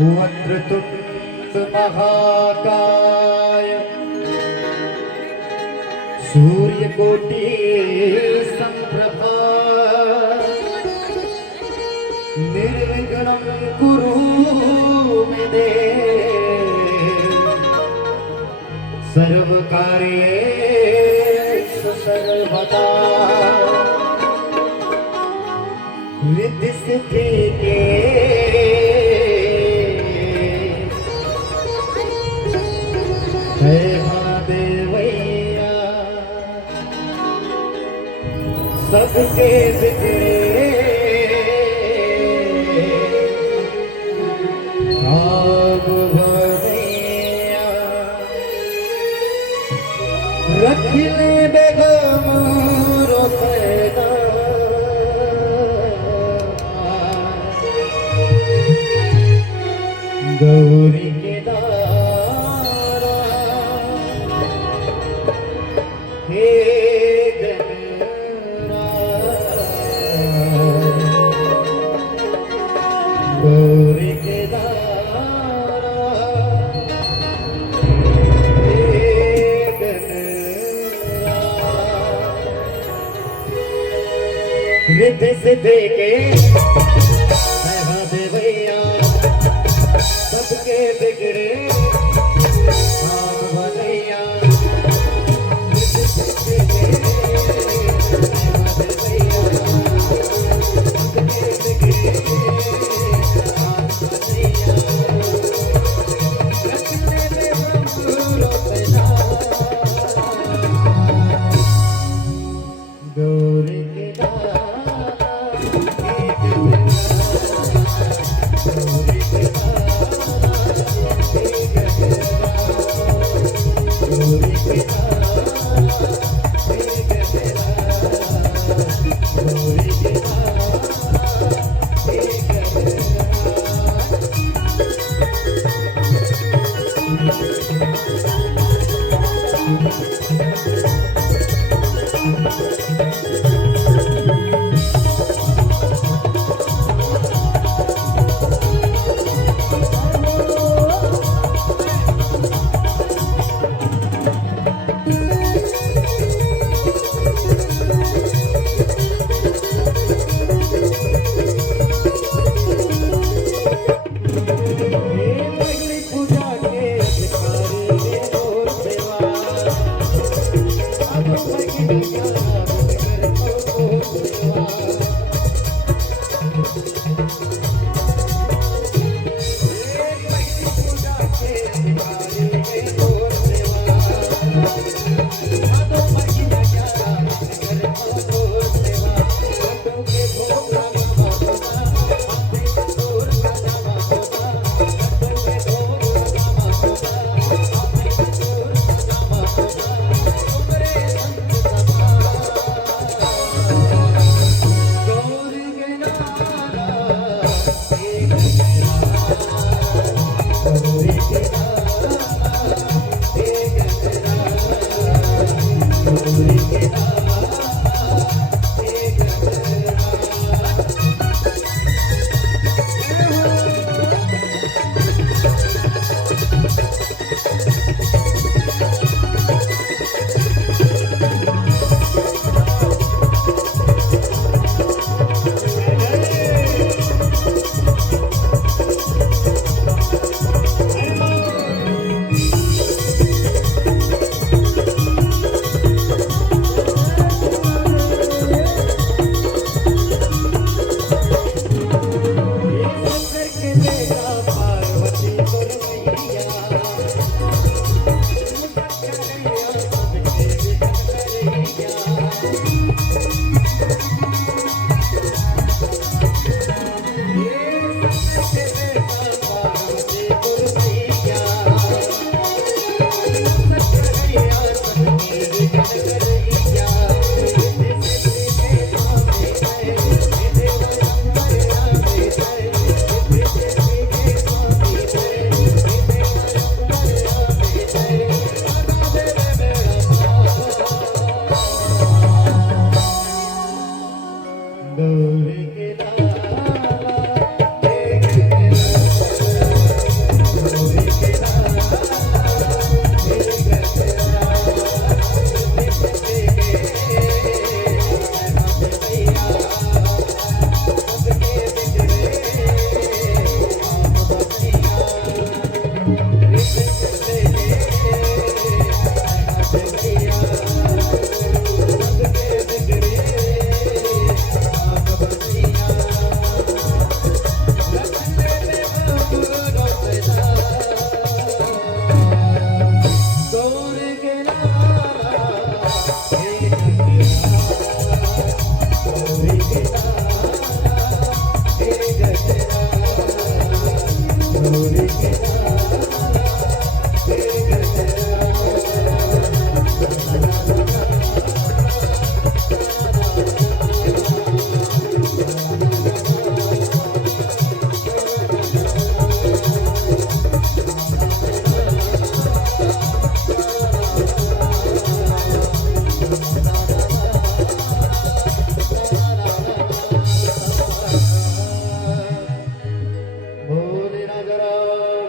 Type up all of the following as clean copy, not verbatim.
वक्रतुण्ड महाकाय सूर्यकोटि समप्रभा निर्विघ्नं कुरु मे देव सर्वकार्येषु सर्वदा रिद्धि सिद्धि के देवैया सबके बिगड़े काम भवैया रख ले बेगम रोपैदा गौरी के दारा हे गौरी के दारा हे रिद्धि सिद्धि के देवैया सबके बिगड़े काम भलैया गौरी के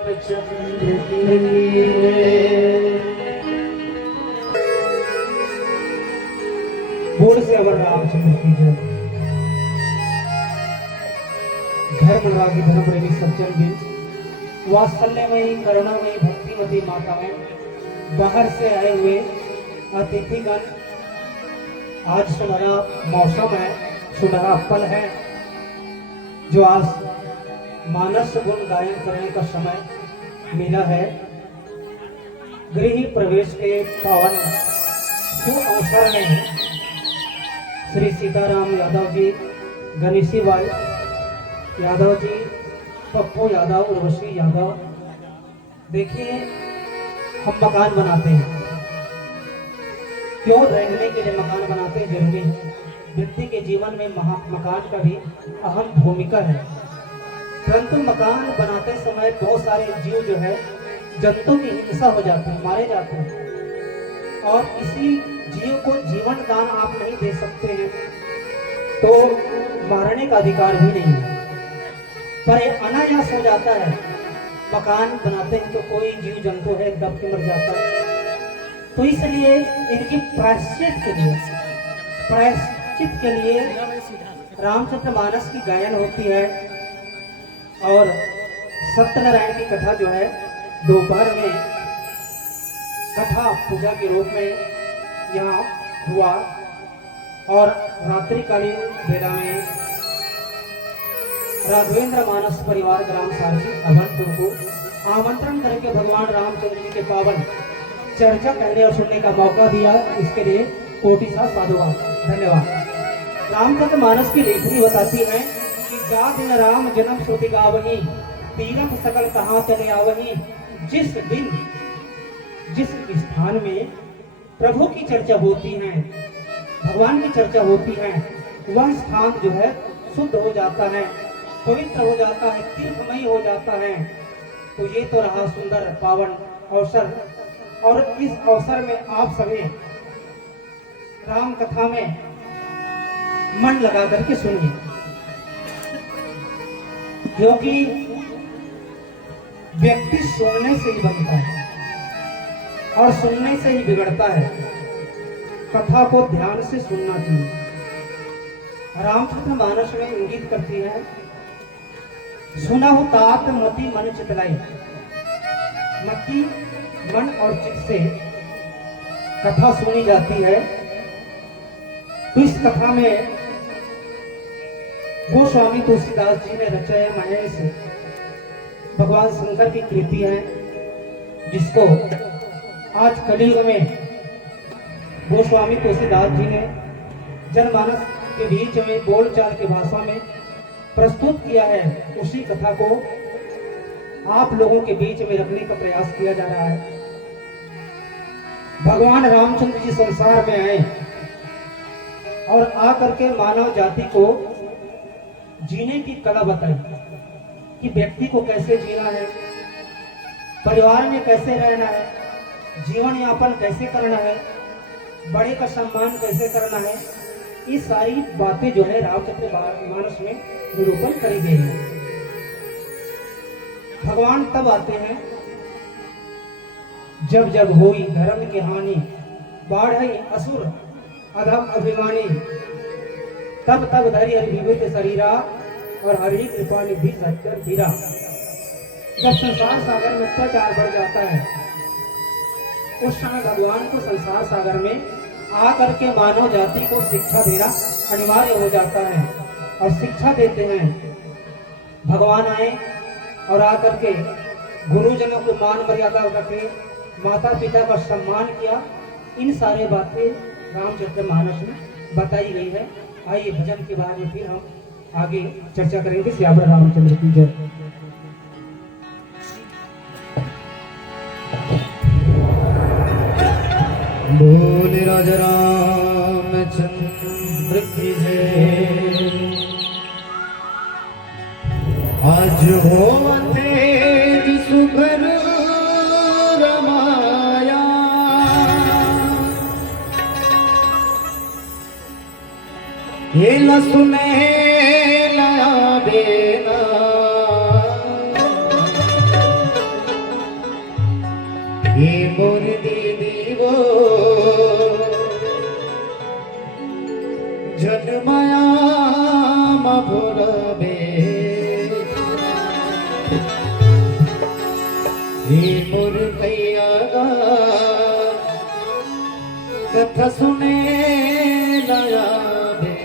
रामचंद्र की बोल से अवर रामचंद्र की जय। धर्म रागी धर्म प्रेमी सज्जन भी वात्सल्यमयी करुणामयी भक्तिमती माताएं, बाहर से आए हुए अतिथिगण, आज सुनहरा मौसम है, सुनहरा पल है, जो आज मानस गुण गायन करने का समय मिला है। गृह प्रवेश के पावन शुभ अवसर में श्री सीताराम यादव जी, गणेशी बाई यादव जी, पप्पू यादव, उर्वशी यादव, देखिए हम मकान बनाते हैं। क्यों? रहने के लिए मकान बनाते हैं, जरूरी है। व्यक्ति के जीवन में मकान का भी अहम भूमिका है, परंतु मकान बनाते समय बहुत सारे जीव जो है जंतु की हिंसा हो जाती है, मारे जाते हैं, और किसी जीव को जीवन दान आप नहीं दे सकते हैं, तो मारने का अधिकार भी नहीं है। पर ये अनायास हो जाता है, मकान बनाते हैं तो कोई जीव जंतु है दब के मर जाता है, तो इसलिए इनकी प्रायश्चित के लिए रामचंद्र मानस की गायन होती है। और सत्यनारायण की कथा जो है दोपहर में कथा पूजा के रूप में यहाँ हुआ, और रात्रिकालीन बेला में राघवेंद्र मानस परिवार ग्राम सारथी अभनपुर को आमंत्रण करके भगवान रामचंद्र जी के पावन चर्चा कहने और सुनने का मौका दिया। इसके लिए कोटि सा साधुवाद, धन्यवाद। रामचंद्र मानस की लेखनी बताती है कि जा दिन राम जन्म श्रुति गावही, तीरथ सकल कहाँ चले आवही। जिस दिन जिस स्थान में प्रभु की चर्चा होती है, भगवान की चर्चा होती है, वह स्थान जो है शुद्ध हो जाता है, पवित्र हो जाता है, तीर्थमयी हो जाता है। तो ये तो रहा सुंदर पावन अवसर, और इस अवसर में आप सभी राम कथा में मन लगा करके सुनिए, क्योंकि व्यक्ति सुनने से ही बनता है और सुनने से ही बिगड़ता है। कथा को ध्यान से सुनना चाहिए। रामचंद्र मानस में इंगित करती है, सुना हो तात मति मन चितलाई। मति मन और चित्त से कथा सुनी जाती है। तो इस कथा में गोस्वामी तुलसीदास जी ने रचाया महेश भगवान शंकर की कृति है, जिसको आज कलयुग में गोस्वामी तुलसीदास जी ने जनमानस के बीच में बोलचाल की भाषा में प्रस्तुत किया है। उसी कथा को आप लोगों के बीच में रखने का प्रयास किया जा रहा है। भगवान रामचंद्र जी संसार में आए और आकर के मानव जाति को जीने की कला बताई कि व्यक्ति को कैसे जीना है, परिवार में कैसे रहना है, जीवन यापन कैसे करना है, बड़े का सम्मान कैसे करना है। ये सारी बातें जो है रामचंद्र मानस में निरूपण करी गई है। भगवान तब आते हैं जब जब होई धर्म की हानि, बाढ़ई असुर अधम अभिमानी, तब तब धरि हरि विविध शरीरा और हरि कृपा निधि सत्तर धीरा। जब संसार सागर में अत्याचार बढ़ जाता है, उस समय भगवान को संसार सागर में आकर के मानव जाति को शिक्षा देना अनिवार्य हो जाता है, और शिक्षा देते हैं। भगवान आए और आकर के गुरुजनों को मान मर्यादा रखे, माता पिता का सम्मान किया। इन सारे बातें रामचंद्र मानस में बताई गई है। आइए भजन के बारे में फिर हम आगे चर्चा करेंगे। श्यामर रामचंद्र की जय। बोल राजा रामचंद्र की जय। आज हो तेज सुगर रमाया, ये न सुने लया देना। ये मोर दीदी वो जन्माया मा भोलबे ये मोर भैया गा कथा सुने लाया बे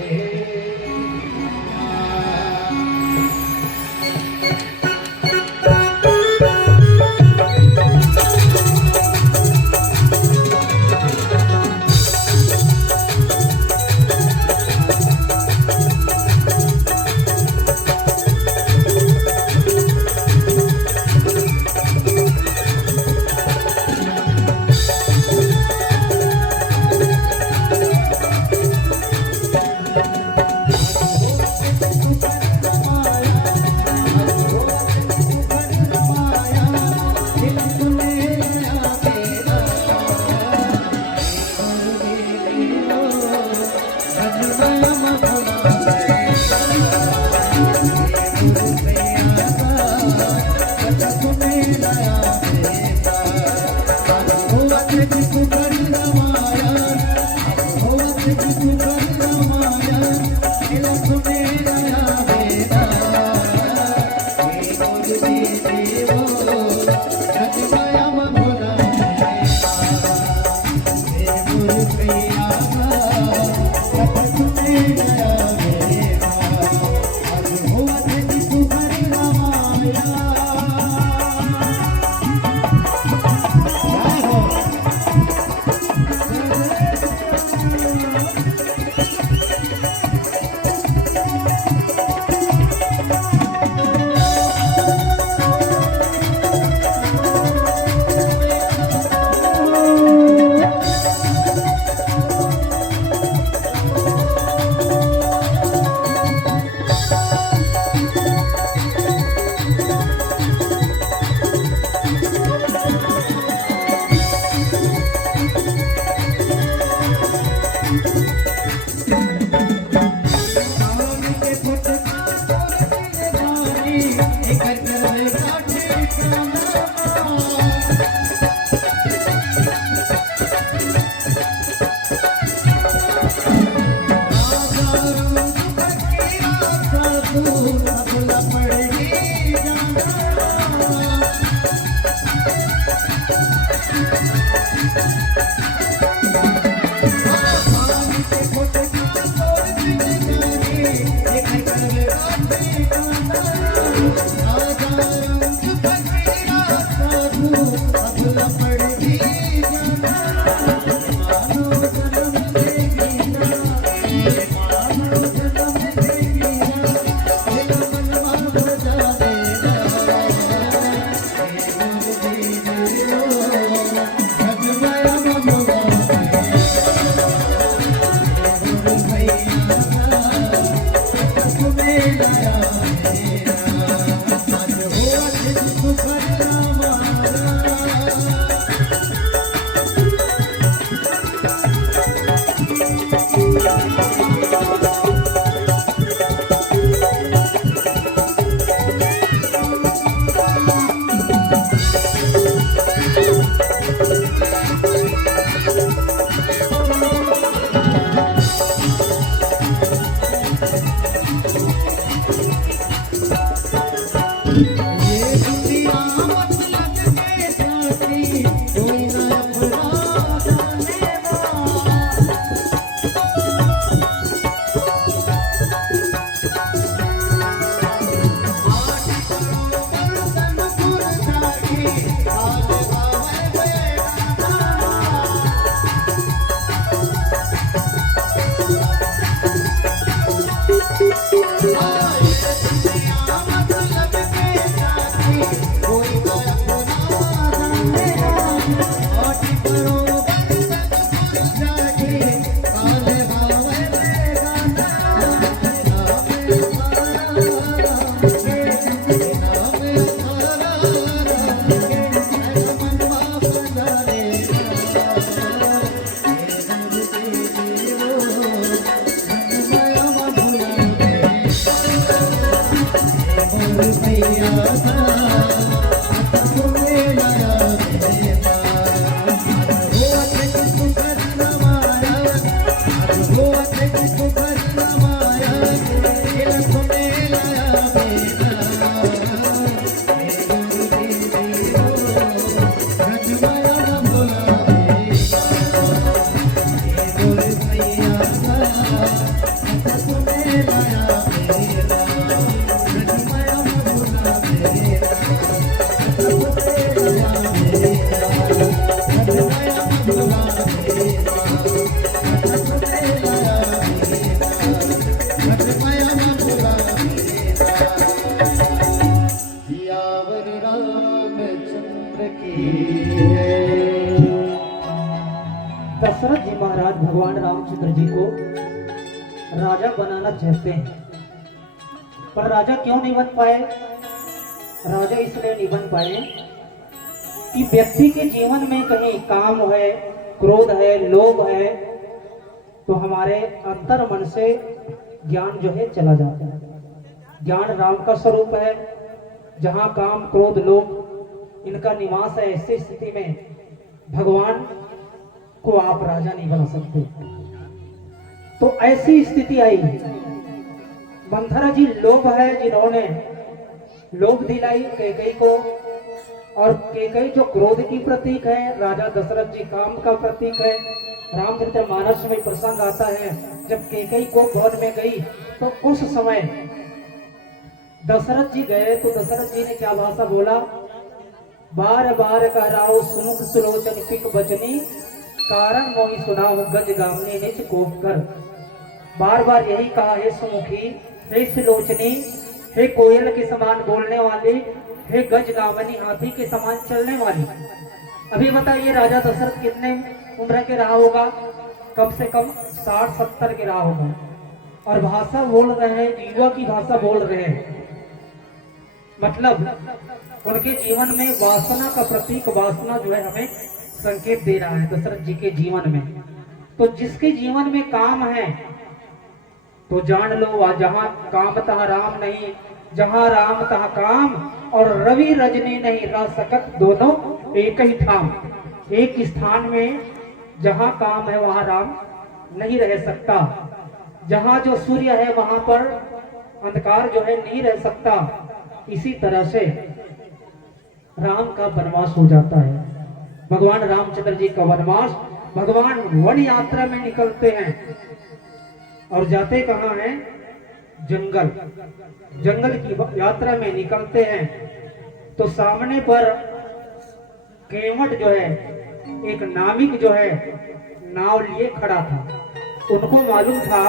दशरथ जी महाराज भगवान रामचंद्र जी को राजा बनाना चाहते हैं, पर राजा क्यों नहीं बन पाए? राजा इसलिए नहीं बन पाए कि व्यक्ति के जीवन में कहीं काम है, क्रोध है, लोभ है, तो हमारे अंतर मन से ज्ञान जो है चला जाता है। ज्ञान राम का स्वरूप है, जहां काम, क्रोध, लोभ इनका निवास है। ऐसी स्थिति में भगवान को आप राजा नहीं बना सकते। तो ऐसी स्थिति आई। मंथरा जी लोभ है, जिन्होंने लोभ दिलाई कैकेयी को, और कैकेयी जो क्रोध की प्रतीक है, राजा दशरथ जी काम का प्रतीक है। रामचरितमानस में प्रसंग आता है, जब कैकेयी को भवन में गई तो उस समय दशरथ जी गए तो दशरथ जी ने क्या भाषा बोला? बार बार कह राव सुमुख सुलोचन पिक बचनी, कारण मोहि सुनाव गज गामनी निज कोप कर। बार बार यही कहा, हे सुमुखी, हे सुलोचनी, हे कोयल के समान बोलने वाली, हे गज गामनी हाथी के समान चलने वाली। अभी बताइए राजा दशरथ कितने उम्र के रहा होगा? कम से कम 60-70 के रहा होगा, और भाषा बोल रहे हैं, युवा की भाषा बोल रहे हैं। मतलब उनके जीवन में वासना का प्रतीक, वासना जो है हमें संकेत दे रहा है दशरथ जी के जीवन में। तो जिसके जीवन में काम है तो जान लो, जहां काम तहाँ राम नहीं, जहां राम तहाँ काम, और रवि रजनी नहीं रह सकत दोनों एक ही ठाम। एक स्थान में जहां काम है वहां राम नहीं रह सकता। जहां जो सूर्य है वहां पर अंधकार जो है नहीं रह सकता। इसी तरह से राम का वनवास हो जाता है। भगवान रामचंद्र जी का वनवास, भगवान वन यात्रा में निकलते हैं और जाते कहाँ हैं? जंगल। जंगल की यात्रा में निकलते हैं तो सामने पर केवट जो है, एक नाविक जो है नाव लिए खड़ा था। उनको मालूम था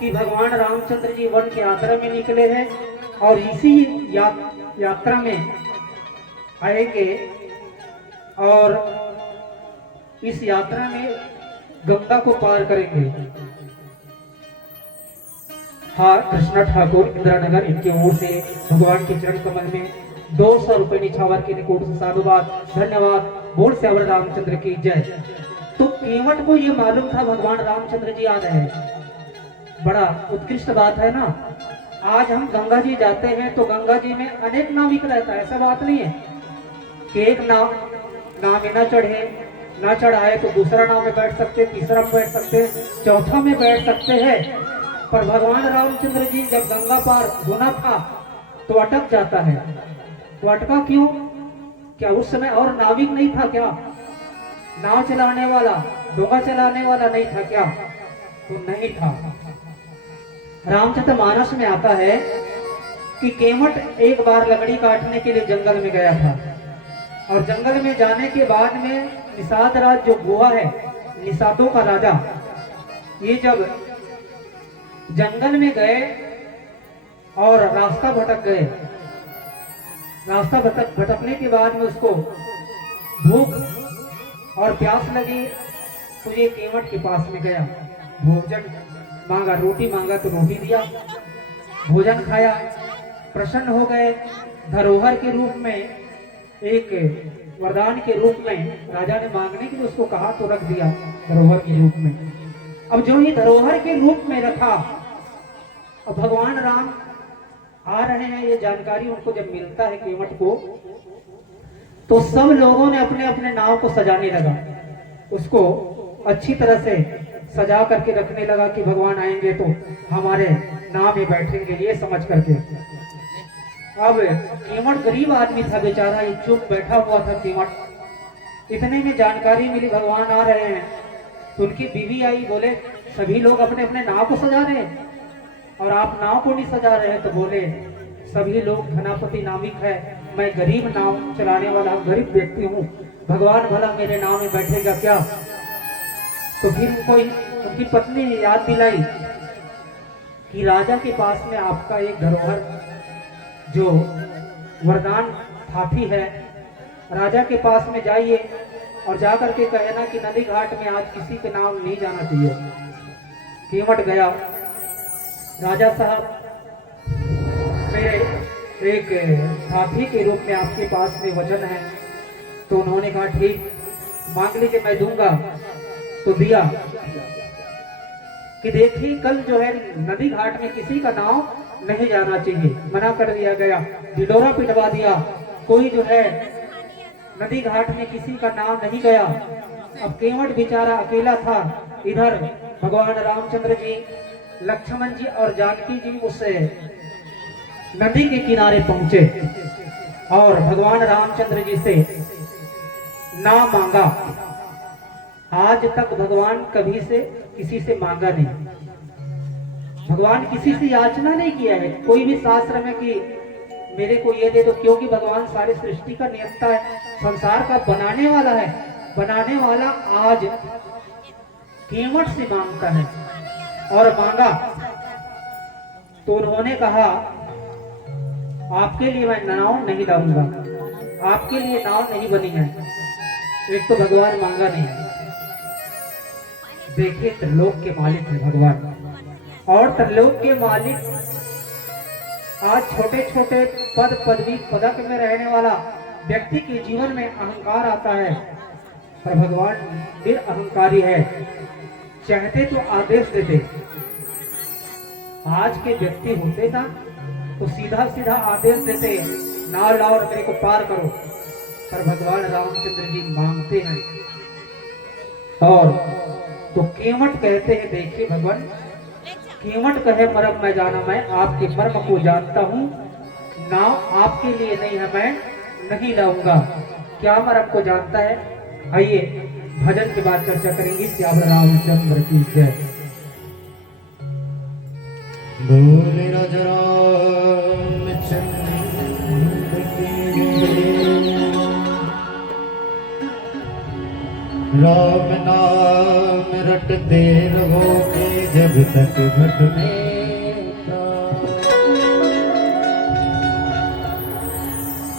कि भगवान रामचंद्र जी वन की यात्रा में निकले हैं और इसी यात्रा में आएंगे, और इस यात्रा में गंगा को पार करेंगे। हाँ, कृष्णा ठाकुर इंदिरा नगर, इनकी ओर से भगवान के चरण कमल में 200 रुपए निछावर के निकोट से साधुवाद, धन्यवाद। बोल श्यावर रामचंद्र की जय। तो केवट को ये मालूम था भगवान रामचंद्र जी आ रहे हैं। बड़ा उत्कृष्ट बात है ना। आज हम गंगा जी जाते हैं तो गंगा जी में अनेक नाविक रहता है, ऐसा बात नहीं है कि एक नाव में न चढ़े, न चढ़ाए तो दूसरा नाव में बैठ सकते, तीसरा में बैठ सकते, चौथा में बैठ सकते हैं। पर भगवान रामचंद्र जी जब गंगा पार होना था तो अटक जाता है। तो अटका क्यों? क्या उस समय और नाविक नहीं था क्या? नाव चलाने वाला, डोंगा चलाने वाला नहीं था क्या? तो नहीं था। रामचरितमानस में आता है कि केवट एक बार लकड़ी काटने के लिए जंगल में गया था, और जंगल में जाने के बाद में निषाद राज जो गुहा है, निषादों का राजा, ये जब जंगल में गए और रास्ता भटक गए, रास्ता भटकने के बाद में उसको भूख और प्यास लगी तो ये केवट के पास में गया, भोजन मांगा, रोटी मांगा तो रोटी दिया, भोजन खाया, प्रसन्न हो गए। धरोहर के रूप में, एक वरदान के रूप में राजा ने मांगने के लिए उसको कहा तो रख दिया धरोहर के रूप में। अब जो ही धरोहर के रूप में रखा, अब भगवान राम आ रहे हैं ये जानकारी उनको जब मिलता है केवट को, तो सब लोगों ने अपने अपने नाव को सजाने लगा, उसको अच्छी तरह से सजा करके रखने लगा कि भगवान आएंगे तो हमारे नाव में बैठेंगे, ये समझ करके। अब केवट गरीब आदमी था बेचारा, ये चुप बैठा हुआ था केवट। इतने में जानकारी मिली भगवान आ रहे हैं, तो उनकी बीवी आई, बोले सभी लोग अपने अपने नाव को सजा रहे हैं और आप नाव को नहीं सजा रहे हैं। तो बोले सभी लोग धनापति नाविक है, मैं गरीब नाव चलाने वाला गरीब व्यक्ति हूँ, भगवान भला मेरे नाव में बैठेगा क्या? तो फिर उनकी पत्नी ने याद दिलाई कि राजा के पास में आपका एक धरोहर जो वरदान हाथी है राजा के पास में जाइए और जाकर के कहना कि नदी घाट में आज किसी के नाम नहीं जाना चाहिए। कीमत गया, राजा साहब मेरे एक साथी के रूप में आपके पास में वचन है। तो उन्होंने कहा ठीक, मांग लीजिए, मैं दूंगा। तो दिया कि देखिए कल जो है नदी घाट में किसी का नाम नहीं जाना चाहिए, मना कर दिया गया, ढिंढोरा पिटवा दिया। कोई जो है नदी घाट में किसी का नाम नहीं गया। अब केवट बेचारा अकेला था। इधर भगवान रामचंद्र जी, लक्ष्मण जी और जानकी जी उस नदी के किनारे पहुंचे और भगवान रामचंद्र जी से नाम मांगा। आज तक भगवान कभी से किसी से मांगा नहीं। भगवान किसी से याचना नहीं किया है कोई भी शास्त्र में कि मेरे को ये दे दो, क्योंकि भगवान सारी सृष्टि का नियंता है, संसार का बनाने वाला है। बनाने वाला आज कीमत से मांगता है और मांगा तो उन्होंने कहा आपके लिए मैं नाव नहीं लाऊंगा, आपके लिए नाव नहीं बनी है। एक तो भगवान मांगा नहीं। देखिए त्रिलोक के मालिक है भगवान, और त्रिलोक के मालिक आज छोटे छोटे पद पदवी पदक में रहने वाला व्यक्ति के जीवन में अहंकार आता है, पर भगवान निरअहंकारी है। चाहते तो आदेश देते। आज के व्यक्ति होते ना तो सीधा सीधा आदेश देते, नाव लाओ और मेरे को पार करो। पर भगवान रामचंद्र जी मांगते हैं। और तो कीमत कहते हैं, देखिए भगवान कीमत कहे मरम मैं जाना, मैं आपके मर्म को जानता हूँ। नाव आपके लिए नहीं है, मैं नहीं लाऊंगा। क्या मर्म को जानता है? आइए भजन के बाद चर्चा करेंगे। श्याम रामचंद्र की जय। बोले राजा रामचंद्र की जय। राम नाम रटते रहोगे जब तक घट में प्राण।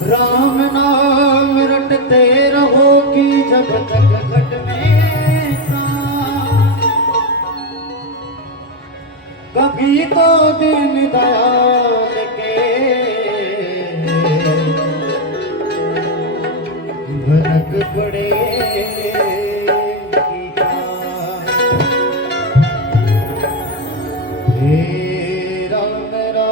राम नाम रटते रहोगी जब तक घट में प्राण। कभी तो दिन दयाल के भनक पड़े राम राम राम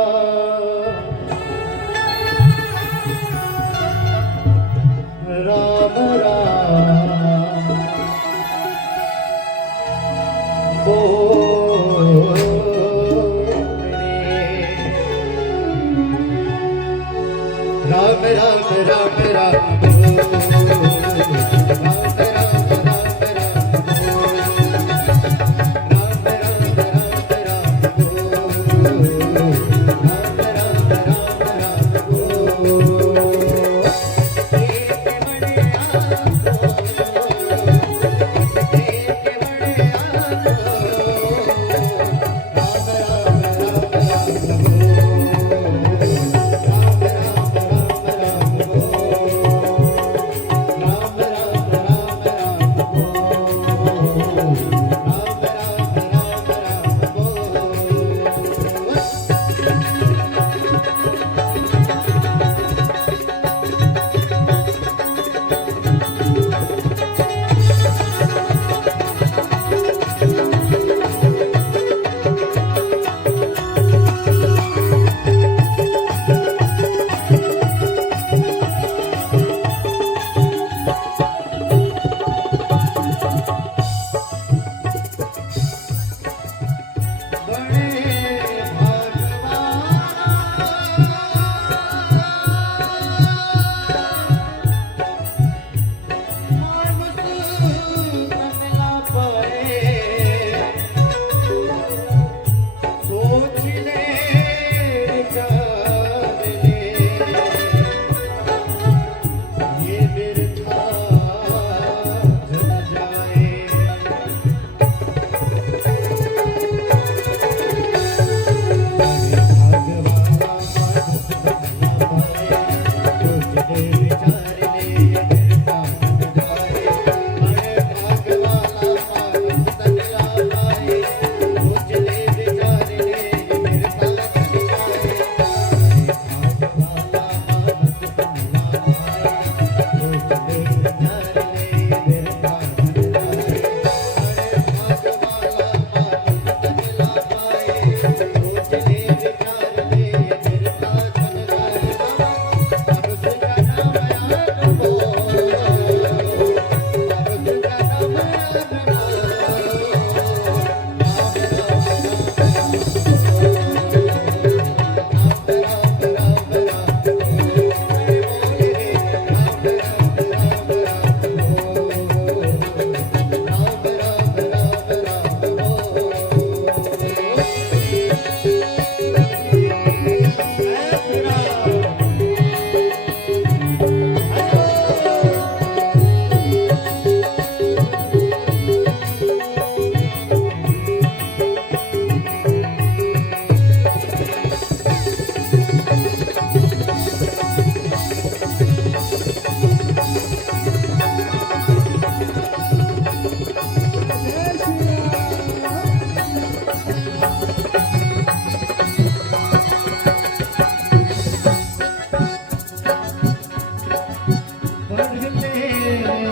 भजले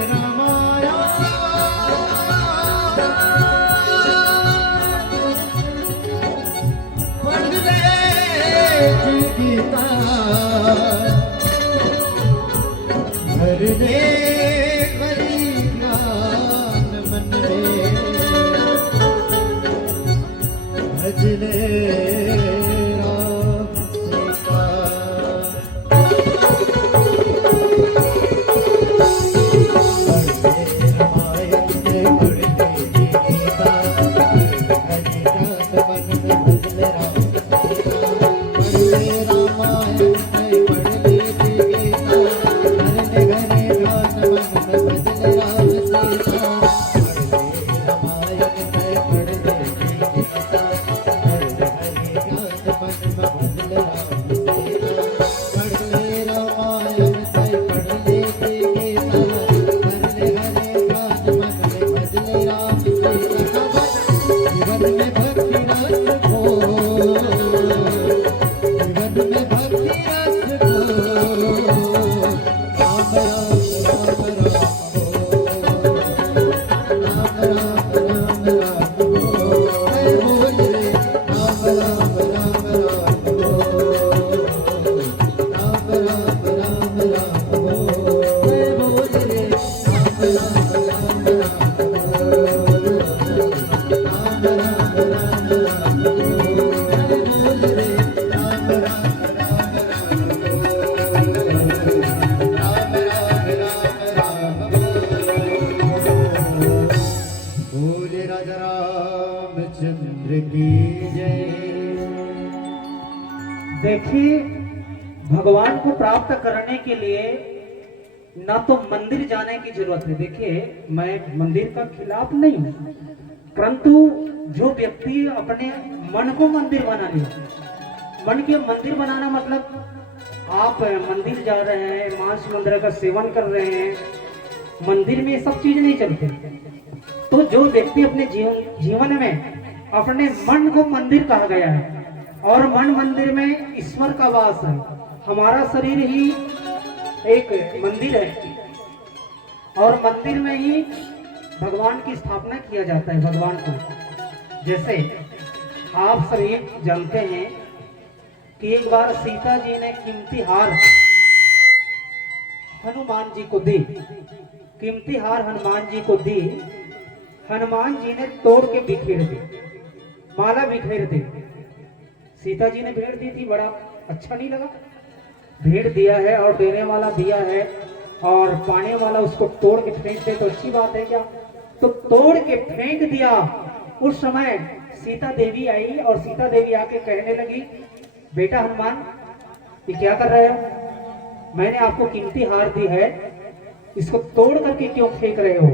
रामाया पढ़ले गीता भरले हरि ज्ञान मन में भजले राम सीता देखिए, भगवान को प्राप्त करने के लिए ना तो मंदिर जाने की जरूरत है। देखिए, मैं मंदिर का खिलाफ नहीं हूँ, परंतु जो व्यक्ति अपने मन को मंदिर बना ले, मन के मंदिर बनाना मतलब आप मंदिर जा रहे हैं, मांस मंदिर का सेवन कर रहे हैं, मंदिर में सब चीज नहीं चलते। तो जो व्यक्ति अपने जीवन में अपने मन को मंदिर कहा गया है, और मन मंदिर में ईश्वर का वास है। हमारा शरीर ही एक मंदिर है, और मंदिर में ही भगवान की स्थापना किया जाता है। भगवान को जैसे आप सभी जानते हैं कि एक बार सीता जी ने कीमती हार हनुमान जी को दी, कीमती हार हनुमान जी को दी। हनुमान जी ने तोड़ के बिखेर दी, माला बिखेर दी। सीता जी ने भेड़ दी थी, बड़ा अच्छा नहीं लगा। भेड़ दिया है और देने वाला दिया है, और पाने वाला उसको तोड़ के फेंक दे तो अच्छी बात है क्या? तो तोड़ के फेंक दिया। उस समय सीता देवी आई, और सीता देवी आके कहने लगी, बेटा हनुमान, ये क्या कर रहे हो? मैंने आपको कीमती हार दी है, इसको तोड़ करके क्यों फेंक रहे हो?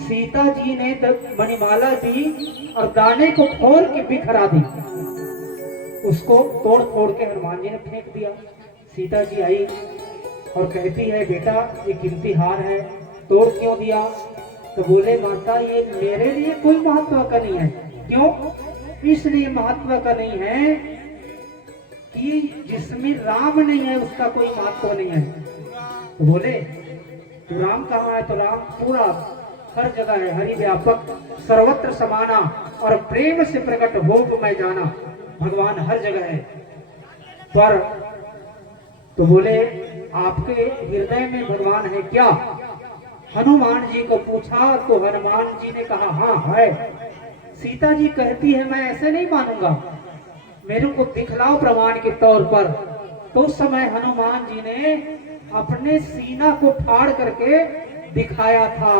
सीता जी ने मणिमाला दी और दाने को फोड़ के बिखरा दी, उसको तोड़ फोड़ के हनुमान जी ने फेंक दिया। सीता जी आई और कहती है, बेटा ये कीमती हार है, तोड़ क्यों दिया? तो बोले, माता ये मेरे लिए कोई महत्व का नहीं है। क्यों? इसलिए महत्व का नहीं है कि जिसमें राम नहीं है उसका कोई महत्व नहीं है। तो बोले, तो राम कहाँ है? तो राम पूरा हर जगह है, हरि व्यापक सर्वत्र समाना, और प्रेम से प्रकट हो मैं जाना। भगवान हर जगह है। पर तो बोले, आपके हृदय में भगवान है क्या? हनुमान जी को पूछा तो हनुमान जी ने कहा, हाँ है। सीता जी कहती है, मैं ऐसे नहीं मानूंगा, मेरे को दिखलाओ प्रमाण के तौर पर। तो उस समय हनुमान जी ने अपने सीना को फाड़ करके दिखाया था।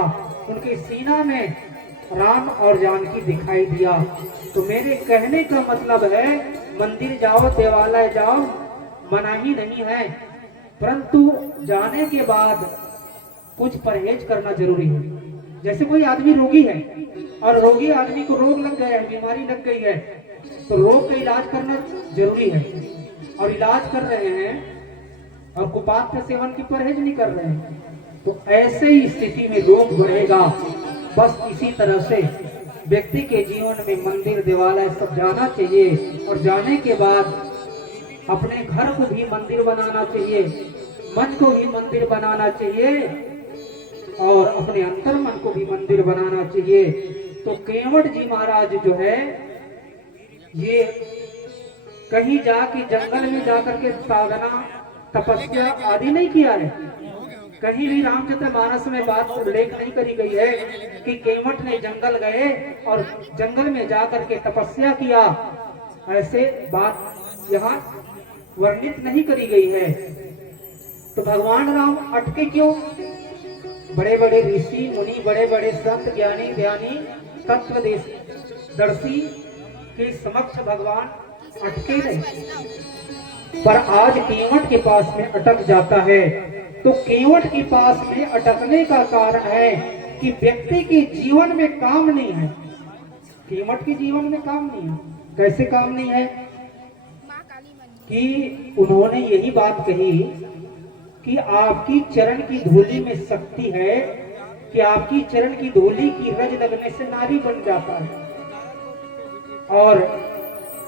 उनके सीना में राम और जानकी दिखाई दिया। तो मेरे कहने का मतलब है, मंदिर जाओ, देवालय जाओ, मना ही नहीं है, परंतु जाने के बाद कुछ परहेज करना जरूरी है। जैसे कोई आदमी रोगी है, और रोगी आदमी को रोग लग गया है, बीमारी लग गई है, तो रोग का इलाज करना जरूरी है, और इलाज कर रहे हैं और कुपात का सेवन की परहेज नहीं कर रहे हैं, तो ऐसे ही स्थिति में रोग बढ़ेगा। बस इसी तरह से व्यक्ति के जीवन में मंदिर देवालय सब जाना चाहिए, और जाने के बाद अपने घर को भी मंदिर बनाना चाहिए। मन को भी मंदिर बनाना चाहिए और अपने अंतर मन को भी मंदिर बनाना चाहिए। तो केवट जी महाराज जो है ये कहीं जाके जंगल में जाकर के साधना तपस्या आदि नहीं किया है। कहीं भी रामचरितमानस में बात उल्लेख नहीं करी गई है कि केवट ने जंगल गए और जंगल में जाकर के तपस्या किया, ऐसे बात यहाँ वर्णित नहीं करी गई है। तो भगवान राम अटके क्यों? बड़े बड़े ऋषि मुनि, बड़े बड़े संत, ज्ञानी ध्यानी, तत्वदर्शी के समक्ष भगवान अटके नहीं, पर आज केवट के पास में अटक जाता है। तो केवट के पास में अटकने का कारण है कि व्यक्ति के जीवन में काम नहीं है। केवट के जीवन में काम नहीं है। कैसे काम नहीं है? कि उन्होंने यही बात कही कि आपकी चरण की धूली में शक्ति है, कि आपकी चरण की धूली की रज लगने से नारी बन जाता है, और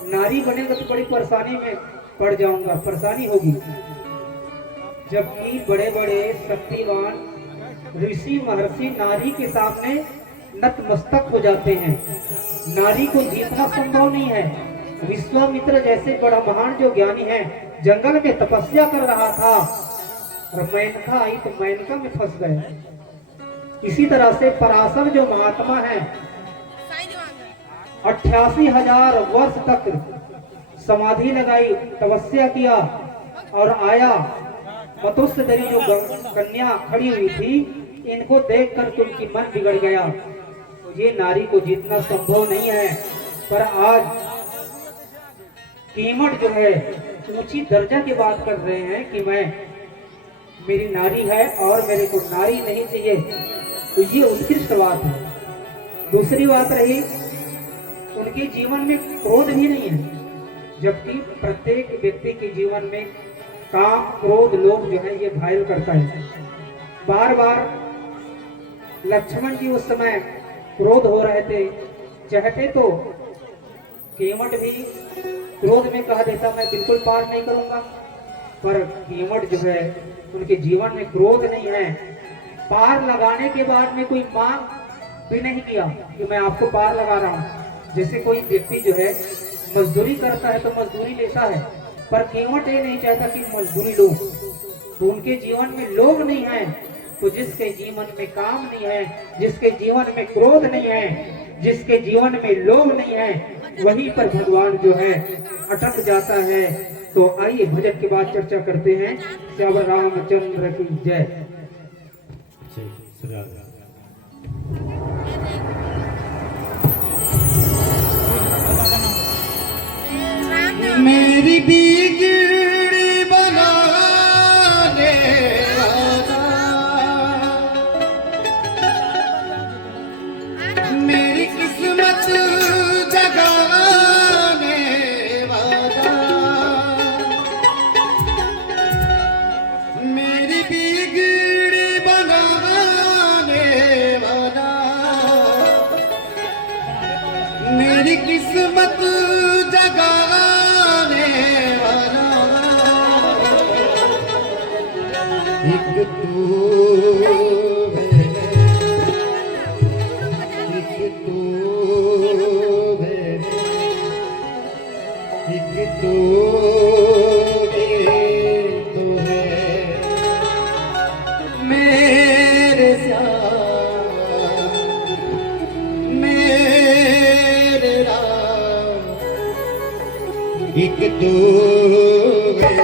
नारी बनेगा तो बड़ी परेशानी में पड़ जाऊंगा, परेशानी होगी। जबकि बड़े बड़े शक्तिवान ऋषि महर्षि नारी के सामने नतमस्तक हो जाते हैं। नारी को जीतना संभव नहीं है। विश्वामित्र जैसे बड़ा महान जो ज्ञानी है, जंगल में तपस्या कर रहा था और मेनका आई तो मेनका में फंस गए। इसी तरह से पराशर जो महात्मा है 88,000 वर्ष तक समाधि लगाई, तपस्या किया और आया। मतुस्यधरी जो कन्या खड़ी हुई थी, इनको देखकर तो उनकी मन बिगड़ गया। ये नारी को जीतना संभव नहीं है। पर आज केवट जो है ऊंची दर्जा की बात कर रहे हैं कि मैं मेरी नारी है और मेरे को नारी नहीं चाहिए। तो ये उत्कृष्ट बात है। दूसरी बात रही, उनके जीवन में क्रोध भी नहीं है, जबकि प्रत्येक व्यक्ति के जीवन में काम, क्रोध, लोभ जो है ये घायल करता है। बार बार लक्ष्मण जी उस समय क्रोध हो रहे थे, चाहते तो केवट भी क्रोध में कह देता मैं बिल्कुल पार नहीं करूंगा, पर केवट जो है उनके जीवन में क्रोध नहीं है। पार लगाने के बाद में कोई मांग भी नहीं किया कि मैं आपको पार लगा रहा हूं। जैसे कोई व्यक्ति जो है मजदूरी करता है तो मजदूरी लेता है, पर केवट ये नहीं चाहता कि मजदूरी लो। तो उनके जीवन में लोभ नहीं है। तो जिसके जीवन में काम नहीं है, जिसके जीवन में क्रोध नहीं है, जिसके जीवन में लोभ नहीं है, वहीं पर भगवान जो है अटक जाता है। तो आइए भजन के बाद चर्चा करते हैं। श्यावर रामचंद्र की जय। मेरी बिगड़ी बनाने वाला, मेरी किस्मत जगाने वाला, मेरी बिगड़ी बनाने वाला, मेरी किस्मत जगाने वाला, एक तू है, एक तू है, एक तू है मेरे श्याम, मेरे राम, एक तू है।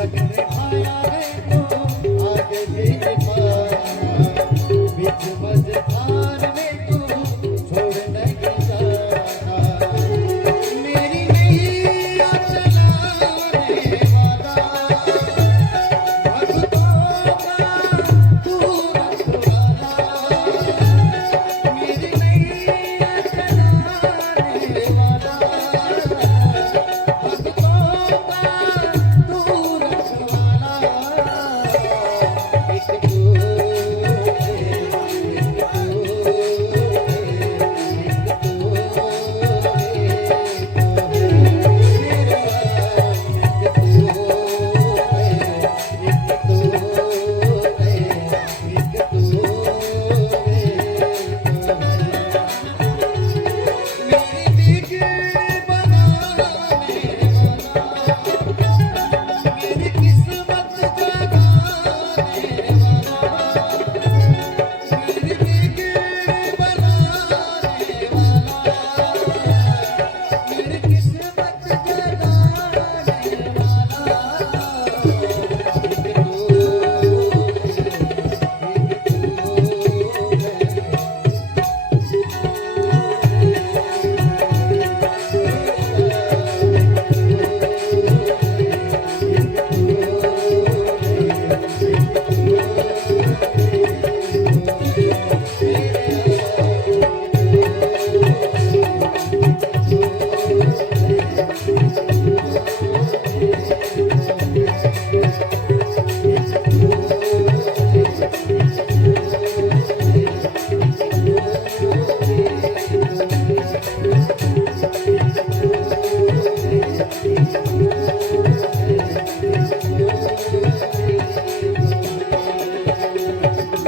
सकते आया है तो आगे भी पाया बीच मझधार में तू छोड़ नहीं जाना मेरी नैया चलाने वाला भक्तों का तू रखवाला मेरी नैया चलाने वाला भक्तों का तू रखवाला एक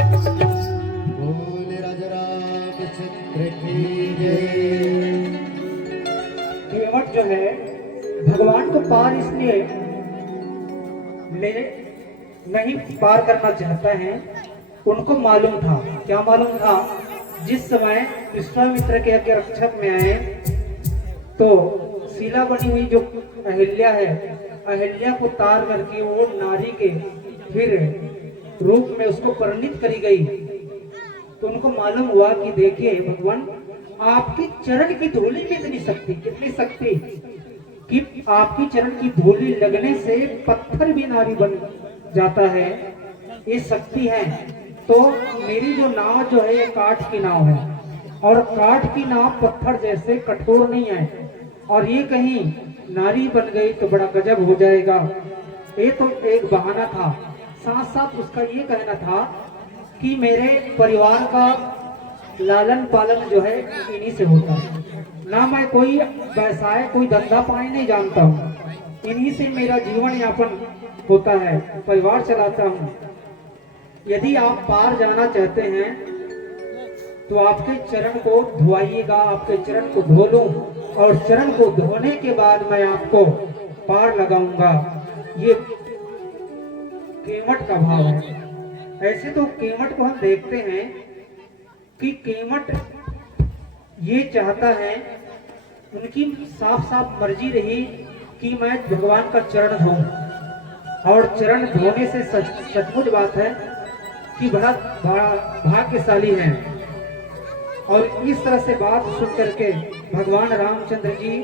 तू बोले राजा रामचंद्र की जय। केवट जो है भगवान को पार इसलिए ले नहीं पार करना चाहता है उनको मालूम था क्या मालूम था जिस समय विश्वामित्र के आगे रक्षक में आए तो शिला बनी हुई जो अहिल्या है अहिल्या को तार करके वो नारी के फिर रूप में उसको परिणित करी गई तो उनको मालूम हुआ कि देखिए भगवान आपकी चरण की धूलि में इतनी शक्ति कितनी शक्ति कि आपकी चरण की धूलि लगने से पत्थर भी नारी बन जाता है ये शक्ति है तो मेरी जो नाव जो है ये काठ की नाव है और काठ की नाव पत्थर जैसे कठोर नहीं है और ये कहीं नारी बन गई तो बड़ा गजब हो जाएगा ये तो एक बहाना था साथ साथ उसका ये कहना था कि मेरे परिवार का लालन पालन जो है इन्हीं से होता है ना मैं कोई व्यवसाय कोई धंधा पानी नहीं जानता हूँ इन्हीं से मेरा जीवन यापन होता है परिवार चलाता हूँ यदि आप पार जाना चाहते हैं तो आपके चरण को धोइएगा आपके चरण को धो लूं और चरण को धोने के बाद मैं आपको पार लगाऊंगा ये केवट का भाव है ऐसे तो केवट को हम देखते हैं कि केवट ये चाहता है उनकी साफ साफ मर्जी रही कि मैं भगवान का चरण धोऊं और चरण धोने से सचमुच बात है कि बड़ा भाग्यशाली है और इस तरह से बात सुन करके भगवान रामचंद्र जी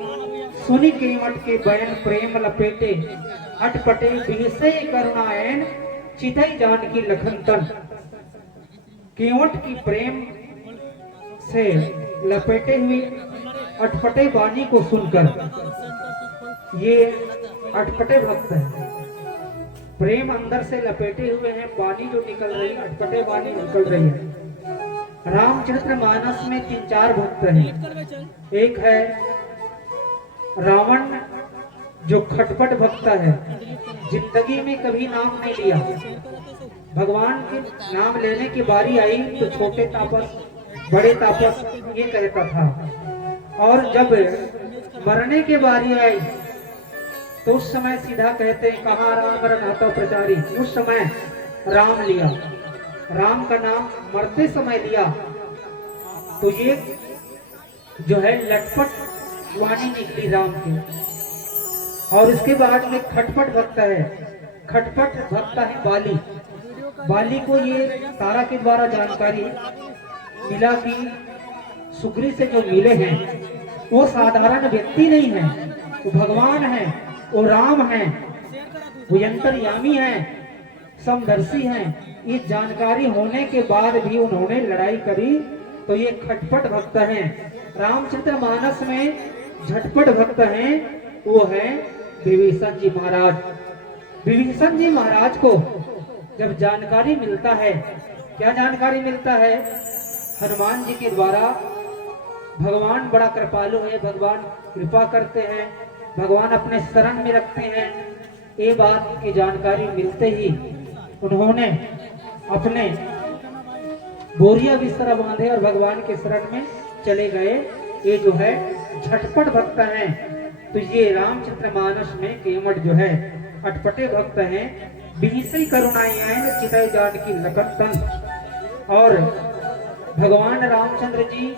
सुनी केवट के बयन प्रेम लपेटे अटपटे बिहसे करुणायन चितई जान की लखन तन केवट की प्रेम से लपेटे हुए अटपटे वाणी को सुनकर ये अटपटे भक्त हैं प्रेम अंदर से लपेटे हुए हैं वाणी जो निकल रही अटपटे वाणी निकल रही है रामचरित्र मानस में 3-4 भक्त हैं एक है रावण जो खटपट भक्त है जिंदगी में कभी नाम नहीं लिया भगवान के नाम लेने की बारी आई तो छोटे तापस बड़े तापस ये कहता था और जब मरने की बारी आई तो उस समय सीधा कहते हैं कहाँ राम रहता प्रचारी उस समय राम लिया राम का नाम मरते समय लिया तो ये जो है लटपट वाणी निकली राम की और इसके बाद में खटपट भक्त है खटपट भक्त है बाली। बाली को ये तारा के द्वारा जानकारी मिला कि सुग्रीव से जो मिले हैं वो साधारण व्यक्ति नहीं है, वो भगवान है, वो राम है, वो अंतर्यामी है, समदर्शी हैं। ये जानकारी होने के बाद भी उन्होंने लड़ाई करी, तो ये खटपट भक्त हैं। रामचंद्र मानस में झटपट भक्त हैं, वो है विभीषण जी महाराज। विभीषण जी महाराज को जब जानकारी मिलता है, क्या जानकारी मिलता है? हनुमान जी के द्वारा भगवान बड़ा कृपालु है, भगवान कृपा करते हैं, भगवान अपने शरण में रखते हैं। ये बात की जानकारी मिलते ही उन्होंने अपने बोरिया बिस्तर बांधे और भगवान के शरण में चले गए। ये जो है झटपट भक्त हैं। तो ये रामचंद्र मानस में केवट जो है अटपटे भक्त हैं। बीसी करुणाएं चितय जानकी लखन तन। और भगवान रामचंद्र जी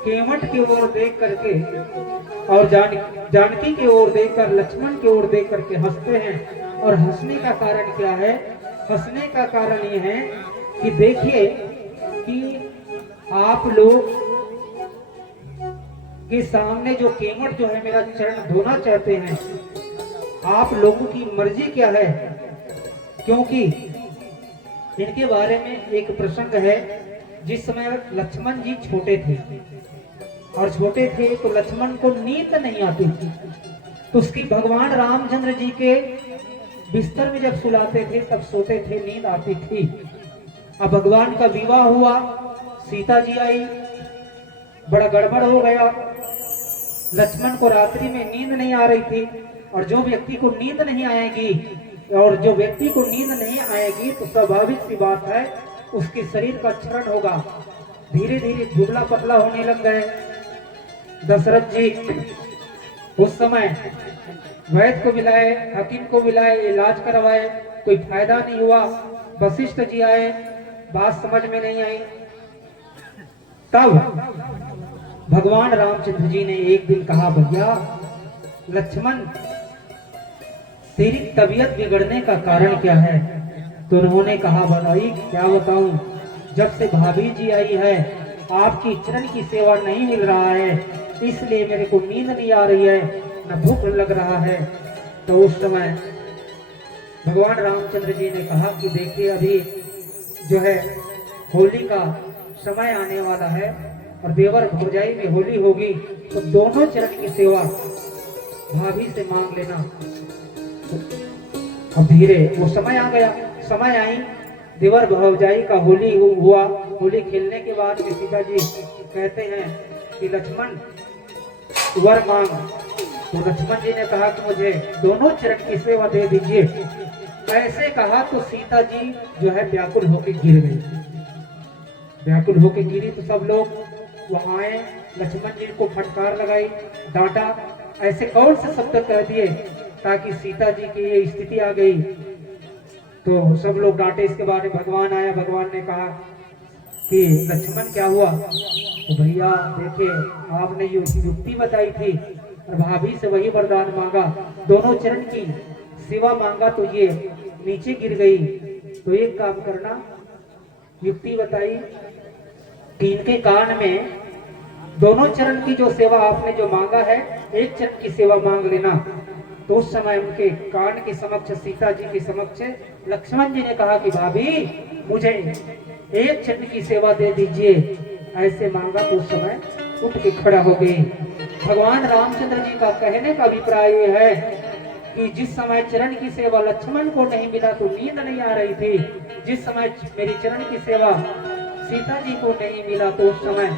केवट की ओर देख करके और जानकी की ओर देखकर, लक्ष्मण की ओर देख करके हंसते हैं। और हंसने का कारण क्या है? हंसने का कारण ये है कि देखिए कि आप लोग के सामने जो केवट जो है मेरा चरण धोना चाहते हैं, आप लोगों की मर्जी क्या है? क्योंकि इनके बारे में एक प्रसंग है। जिस समय लक्ष्मण जी छोटे थे और छोटे थे तो लक्ष्मण को नींद नहीं आती थी, तो उसकी भगवान रामचंद्र जी के बिस्तर में जब सुलाते थे तब सोते थे, नींद आती थी। अब भगवान का विवाह हुआ, सीता जी आई, बड़ा गड़बड़ हो गया। लक्ष्मण को रात्रि में नींद नहीं आ रही थी, और जो व्यक्ति को नींद नहीं आएगी तो स्वाभाविक सी बात है उसके शरीर का क्षरण होगा। धीरे धीरे दुबला पतला होने लग गए। दशरथ जी उस समय वैद्य को बुलाए, हकीम को बुलाए, इलाज करवाए, कोई फायदा नहीं हुआ। वशिष्ठ जी आए, बात समझ में नहीं आई। तब भगवान रामचंद्र जी ने एक दिन कहा, भैया लक्ष्मण तेरी तबीयत बिगड़ने का कारण क्या है? तो उन्होंने कहा, भाई क्या बताऊं, जब से भाभी जी आई है आपकी चरण की सेवा नहीं मिल रहा है, इसलिए मेरे को नींद नहीं आ रही है, न भूख लग रहा है। तो उस समय भगवान रामचंद्र जी ने कहा कि देखिए अभी जो है होली का समय आने वाला है और देवर भौजाई में होली होगी, तो दोनों चरण की सेवा भाभी से मांग लेना। अब धीरे वो समय आ गया, समय आई, देवर भौजाई का होली हुआ। होली खेलने के बाद में सीता जी कहते हैं कि लक्ष्मण वर मांग। तो लक्ष्मण जी ने कहा कि मुझे दोनों चरण की सेवा दे दीजिए। ऐसे कहा तो सीता जी जो है व्याकुल होकर गिर गई। व्याकुल होकर गिरी तो सब लोग वहां आए, लक्ष्मण जी को फटकार लगाई, डांटा, ऐसे कौन से शब्द कह दिए ताकि सीता जी की ये स्थिति आ गई। तो सब लोग डांटे। इसके बाद भगवान आया, भगवान ने कहा कि लक्ष्मण क्या हुआ? तो भैया देखिए आपने युक्ति बताई थी और भाभी से वही वरदान मांगा, दोनों चरण की सेवा मांगा तो ये नीचे गिर गई। तो एक काम करना, युक्ति बताई कि इनके कान में दोनों चरण की जो सेवा आपने जो मांगा है, एक चरण की सेवा मांग लेना। तो उस समय उनके कान के समक्ष, सीता जी के समक्ष लक्ष्मण जी ने कहा कि भाभी मुझे एक चरण की सेवा दे दीजिए। ऐसे मांगा तो उस समय उठ के खड़ा हो गई। भगवान रामचंद्र जी का कहने का अभिप्राय ये है कि जिस समय चरण की सेवा लक्ष्मण को नहीं मिला तो नींद नहीं आ रही थी, जिस समय मेरी चरण की सेवा सीता जी को नहीं मिला तो उस समय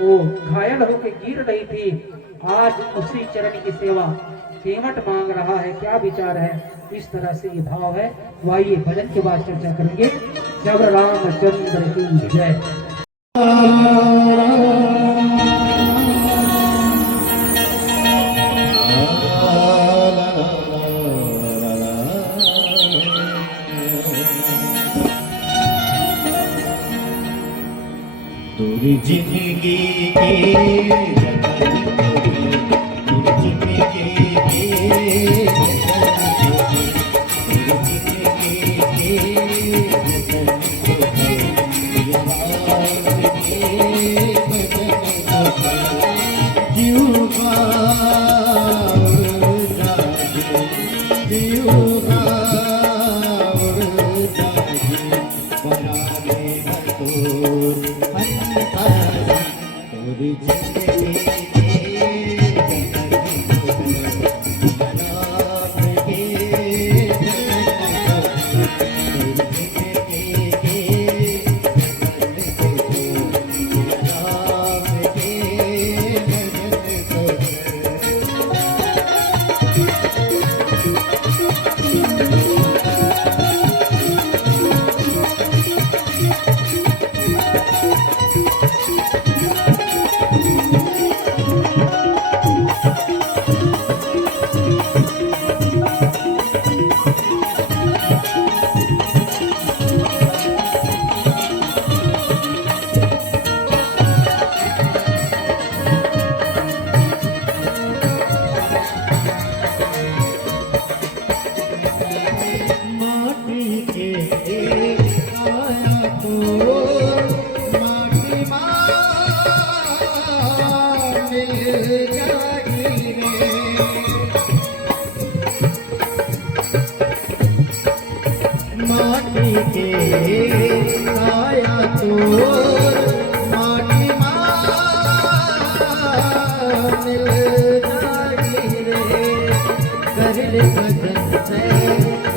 वो घायल होकर गिर रही थी, आज उसी चरण की सेवा केवट मांग रहा है। क्या विचार है? इस तरह से ये भाव है। तो आइए भजन के बाद चर्चा करेंगे। जब रामचंद्र की जय। दूरी जिंदगी की माटी के काया तोर माटी मिल जाई रे कर ले भजन से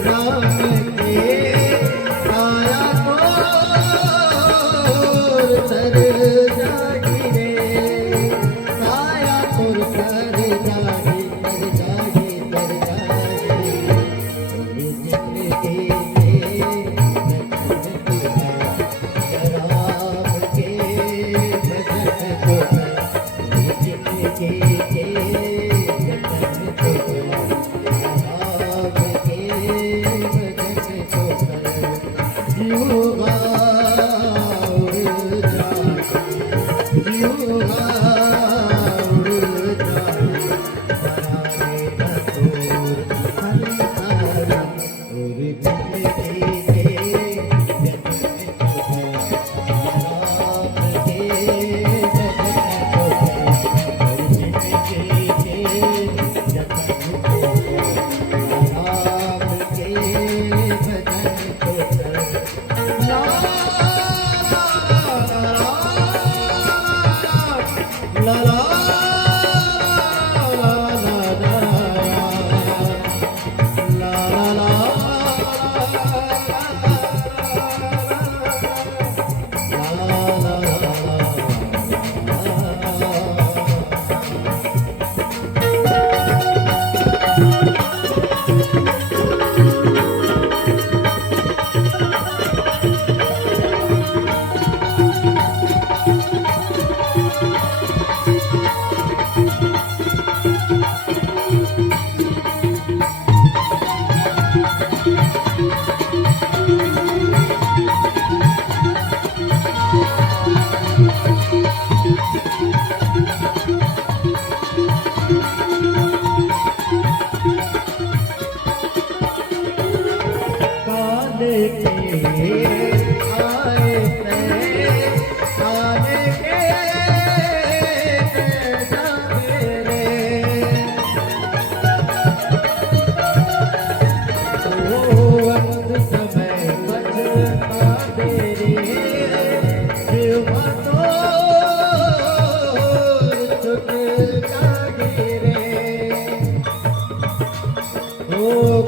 राम के काया तोर तर जाई रे काया तोर कर जाई तर जाई तर जाई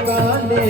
काले